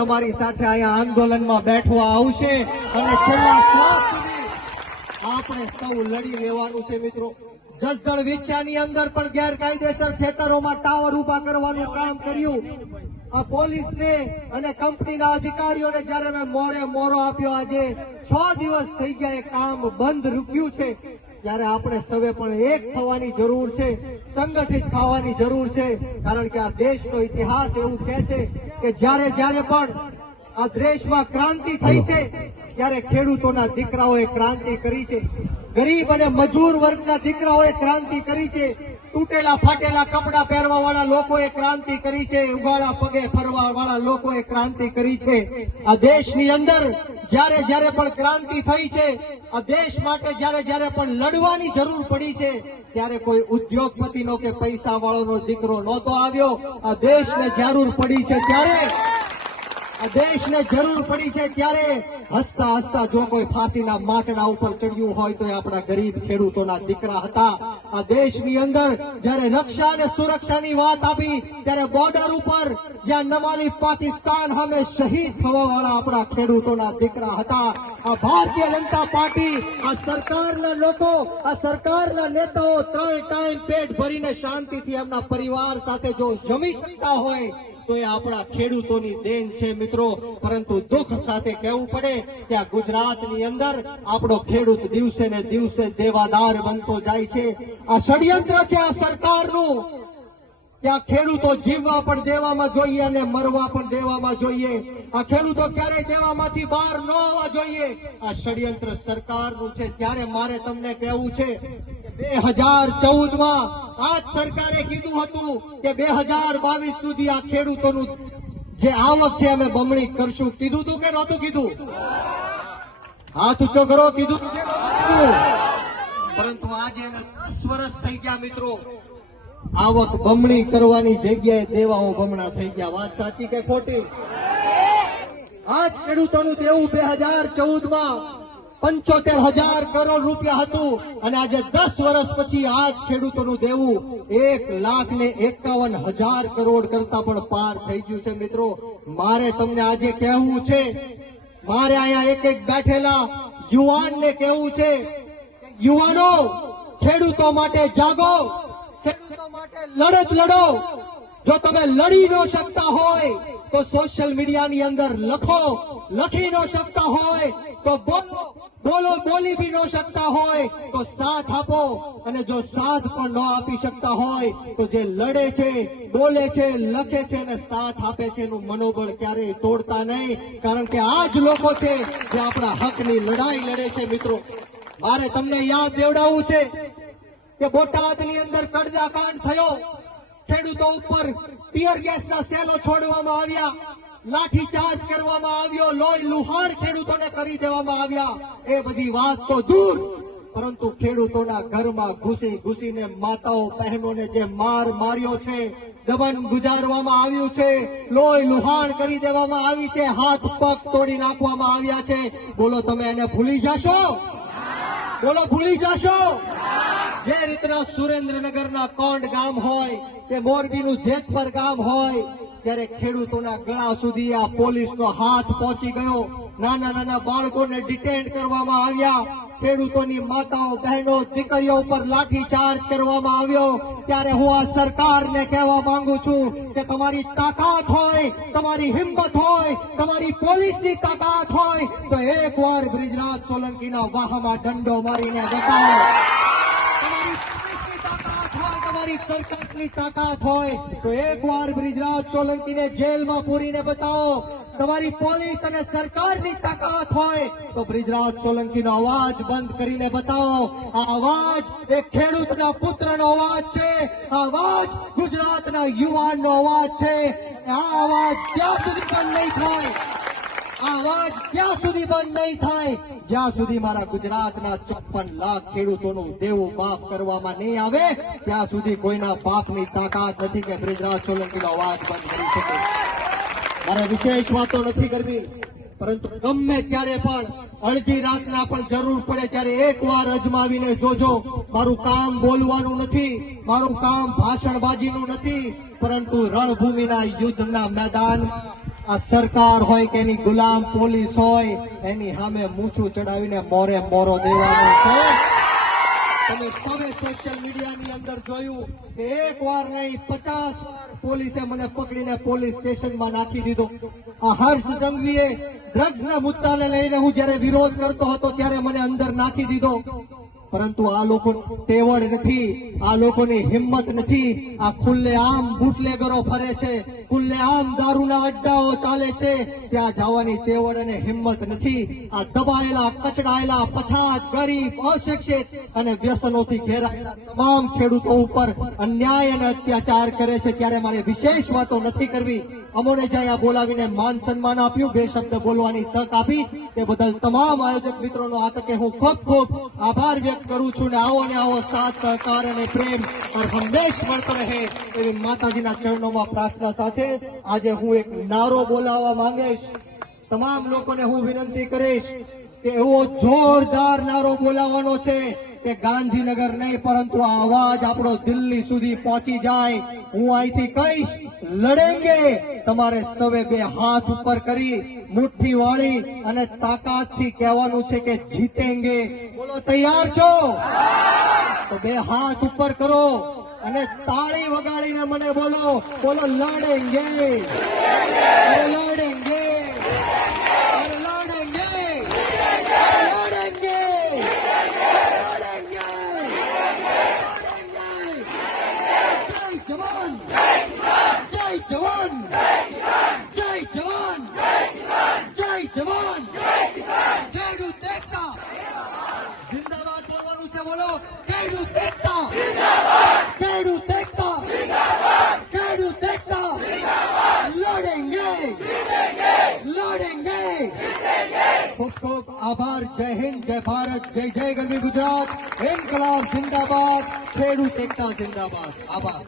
તમારી સાથે અહીંયા આંદોલનમાં બેઠવા આવશે અને છેલ્લા શ્વાસ સુધી આપણે સૌ લડી લેવાનું છે મિત્રો। જસદણ વિછાની અંદર પણ ગેરકાયદેસર ખેતરોમાં ટાવર ઉભા કરવાનું કામ કર્યું। આ પોલીસને અને કંપનીના અધિકારીઓને જ્યારે મેં મોરો આપ્યો, આજે 6 દિવસ થઈ ગયા એ કામ બંધ રૂક્યું છે, ત્યારે આપણે સૌએ પણ એક થવાની જરૂર છે, સંગઠિત થવાની જરૂર છે। કારણ કે આ દેશનો ઇતિહાસ એવું કહે છે કે જ્યારે પણ આ દેશમાં ક્રાંતિ થઈ છે ત્યારે ખેડૂતોના દીકરાઓએ ક્રાંતિ કરી છે, ગરીબ અને મજૂર વર્ગના દીકરાઓએ ક્રાંતિ કરી છે, તૂટેલા ફાટેલા કપડા પહેરવા વાળા લોકોએ ક્રાંતિ કરી છે, ઉગાડા પગે ફરવા વાળા લોકોએ ક્રાંતિ કરી છે। આ દેશની અંદર જ્યારે પણ ક્રાંતિ થઈ છે, આ દેશ માટે જ્યારે પણ લડવાની જરૂર પડી છે, ત્યારે કોઈ ઉદ્યોગપતિનો કે પૈસા વાળાનો દીકરો નહોતો આવ્યો। આ દેશને જરૂર પડી છે ત્યારે હસતા હસતા જો કોઈ ફાંસીના માચડા ઉપર ચડ્યું હોય તો એ આપણા ગરીબ ખેડૂતોના દીકરા હતા। આ દેશની અંદર જ્યારે રક્ષા અને સુરક્ષાની વાત આપી ત્યારે બોર્ડર ઉપર જ્યાં નમાલી પાકિસ્તાન સામે શહીદ થવા વાળા આપણા ખેડૂતોના દીકરા હતા। આ ભારતીય જનતા પાર્ટી, આ સરકારના લોકો, આ સરકારના નેતાઓ 3 ટાઈમ પેટ ભરીને શાંતિથી એમના પરિવાર સાથે જો જમી શકતા હોય તો એ આપણા ખેડૂતોની દેન છે મિત્રો। પરંતુ દુઃખ સાથે કહેવું પડે કે આ ગુજરાતની અંદર આપણો ખેડૂત દિવસે ને દિવસે દેવાદાર બનતો જાય છે। આ ષડયંત્ર છે આ સરકારનું, ત્યાં ખેડૂતો જીવવા પણ દેવામાં જોઈએ અને મરવા પણ દેવામાં જોઈએ। આ ખેડૂતો ક્યારેય દેવામાંથી બહાર ન આવવા જોઈએ। આ ષડયંત્ર સરકારનું છે। ત્યારે મારે તમને કહેવું છે 2014માં આ જ સરકારે કીધું હતું કે 2022 સુધી આ ખેડૂતોનું જે આવક છે અમે બમણી કરશું। કીધું તું કે નહોતું કીધું? હાથ ઊંચો કરો, કીધું? પરંતુ આજે 10 વર્ષ થઈ ગયા મિત્રો, આવક બમણી કરવાની જગ્યાએ દેવાઓ બમણા થઈ ગયા। વાત સાચી કે ખોટી? આ જ ખેડૂતોનું દેવું 2014માં 75,000 કરોડ રૂપિયા હતું અને આજે 10 વર્ષ પછી આ જ ખેડૂતોનું દેવું 1,51,000 કરોડ કરતા પણ પાર થઈ ગયું છે મિત્રો। મારે તમને આજે કહેવું છે, મારે અહીંયા એક બેઠેલા યુવાનને કહેવું છે, યુવાનો ખેડૂતો માટે જાગો, ખેડૂતો માટે લડત લડો। જો તમે લડી ન શકતા હોય તો સોશિયલ મીડિયાની અંદર લખો, લખી ન શકતા હોય તો બોલી બી ન શકતા હોય તો સાથ આપો, અને જો સાથ પણ ન આપી શકતા હોય તો જે લડે છે, બોલે છે, લખે છે અને સાથ આપે છે એનું મનોબળ ક્યારેય તોડતા નહીં। કારણ કે આ જ લોકો છે જે આપણા હકની લડાઈ લડે છે મિત્રો। મારે તમને યાદ દેવડાવવું છે કે બોટાદની અંદર કડદાકાંડ થયો, ખેડૂતો ઉપર ટીયર ગેસના સેલો છોડવામાં આવ્યા, લાઠીચાર્જ કરવામાં આવ્યો, લોહી લુહાણ ખેડૂતોને કરી દેવામાં આવ્યા। એ બધી વાત તો દૂર, પરંતુ ખેડૂતોના ઘરમાં ઘૂસીને માતાઓ બહેનોને જે માર્યો છે, દમન ગુજારવામાં આવ્યું છે, લોહી લુહાણ કરી દેવામાં આવી છે, હાથ પગ તોડી નાખવામાં આવ્યા છે, બોલો તમે એને ભૂલી જશો? બોલો ભૂલી જશો? જે રીતના સુરેન્દ્રનગરના કોંડ ગામ હોય કે મોરબીનું જેતપર ગામ હોય, ત્યારે ખેડૂતોના ગળા સુધી આ પોલીસનો હાથ પહોંચી ગયો, નાના બાળકોને ડિટેન કરવામાં આવ્યા, ખેડૂતોની માતાઓ બહેનો દીકરીઓ ઉપર લાઠીચાર્જ કરવામાં આવ્યો। ત્યારે હું આ સરકારને કહેવા માંગુ છું કે તમારી તાકાત હોય, તમારી હિંમત હોય, તમારી પોલીસની તાકાત હોય તો એકવાર બ્રિજરાજ સોલંકીના વાહમાં દંડો મારીને બતાવો। તમારી સરકારની તાકાત હોય તો એકવાર બ્રિજરાજ સોલંકીને જેલમાં પૂરીને બતાવો। તમારી પોલીસ અને સરકારની તાકાત હોય તો બ્રિજરાજ સોલંકીનો અવાજ બંધ કરીને બતાવો। આ અવાજ એક ખેડૂતના પુત્રનો અવાજ છે, આ અવાજ ગુજરાતના યુવાનનો અવાજ છે। આ અવાજ ત્યાં સુધી બંધ નહીં થાય, આ અવાજ ત્યાં સુધી બંધ નહીં થાય જ્યાં સુધી મારા ગુજરાતના 54 લાખ ખેડૂતોનું દેવું માફ કરવામાં નહીં આવે, ત્યાં સુધી કોઈના બાપની તાકાત નથી કે બ્રિજરાજ સોલંકીનો અવાજ બંધ કરી શકે। મારે વિશેષ વાતો નથી કરવી, પરંતુ ગમે ત્યારે પણ અડધી રાતના પણ જરૂર પડે ત્યારે એકવાર અજમાવીને જોજો। મારું કામ બોલવાનું નથી, મારું કામ ભાષણબાજીનું નથી, પરંતુ રણભૂમિના યુદ્ધના મેદાન આ સરકાર હોય કે એની ગુલામ પોલીસ હોય એની સામે મૂછું ચડાવીને મોરે મોરો દેવાનો છે. તમે સૌએ સોશિયલ મીડિયાની અંદર જોયું કે એક વાર નહીં 50 વાર પોલીસે મને પકડીને પોલીસ સ્ટેશનમાં નાખી દીધો. આ હર્ષ સંઘવીએ ડ્રગ્સના મુદ્દાને લઈને હું જ્યારે વિરોધ કરતો હતો ત્યારે મને અંદર નાખી દીધો. પરંતુ આ લોકો તેવડ નથી, આ લોકોની હિંમત નથી. આ ખુલ્લેઆમ બુટલેગરો ફરે છે, ખુલ્લેઆમ દારૂના અડ્ડાઓ ચાલે છે, ત્યાં જવાની તેવડ અને હિંમત નથી. આ દબાયેલા, કચડાયેલા, પછાત, ગરીબ, અશિક્ષિત અને વ્યસનોથી ઘેરાયેલા તમામ ખેડૂતો ઉપર અન્યાય અને અત્યાચાર કરે છે ત્યારે મારે વિશેષ વાતો નથી કરવી. અમોને જ્યાં બોલાવીને માન સન્માન આપ્યું, બે શબ્દ બોલવાની તક આપી, તે બદલ તમામ આયોજક મિત્રોનો આ તકે હું ખૂબ ખૂબ આભાર વ્યક્ત કરું છું. ને આવો સાથ સહકાર અને પ્રેમ और હંમેશ મળતો રહે એવી માતાજીના ચરણોમાં પ્રાર્થના સાથે આજે હું એક નારો બોલાવવા માંગીશ. તમામ લોકોને હું વિનંતી કરીશ કે એવો જોરદાર નારો બોલાવવાનો છે કે ગાંધીનગર નહીં પરંતુ આ અવાજ આપણો દિલ્હી સુધી પહોંચી જાય. હું અહીંથી કહીશ, લડેંગે. તમારે સવે બે હાથ ઉપર કરી મુઠ્ઠી વાળી અને તાકાતથી કહેવાનું છે કે જીતેંગે. બોલો, તૈયાર છો? તો બે હાથ ઉપર કરો અને તાળી વગાડીને મને બોલો લડેંગે, અરે લડેંગે, અરે લડેંગે, લડેંગે, લડેંગે, જય જવાન, જય જવાન, જય જવાન, જય જવાન, ખેડૂત એકતા જિંદાબાદ બોલવાનું છે. બોલો, ખેડૂત એકતા, ખેડૂત એકતા, ખેડૂત એકતા, લડેંગે, લડેંગે. ખૂબ ખૂબ આભાર. જય હિન્દ, જય ભારત, જય જય ગરવી ગુજરાત. ઇન્કલાબ જિંદાબાદ, ખેડૂત એકતા જિંદાબાદ. આભાર.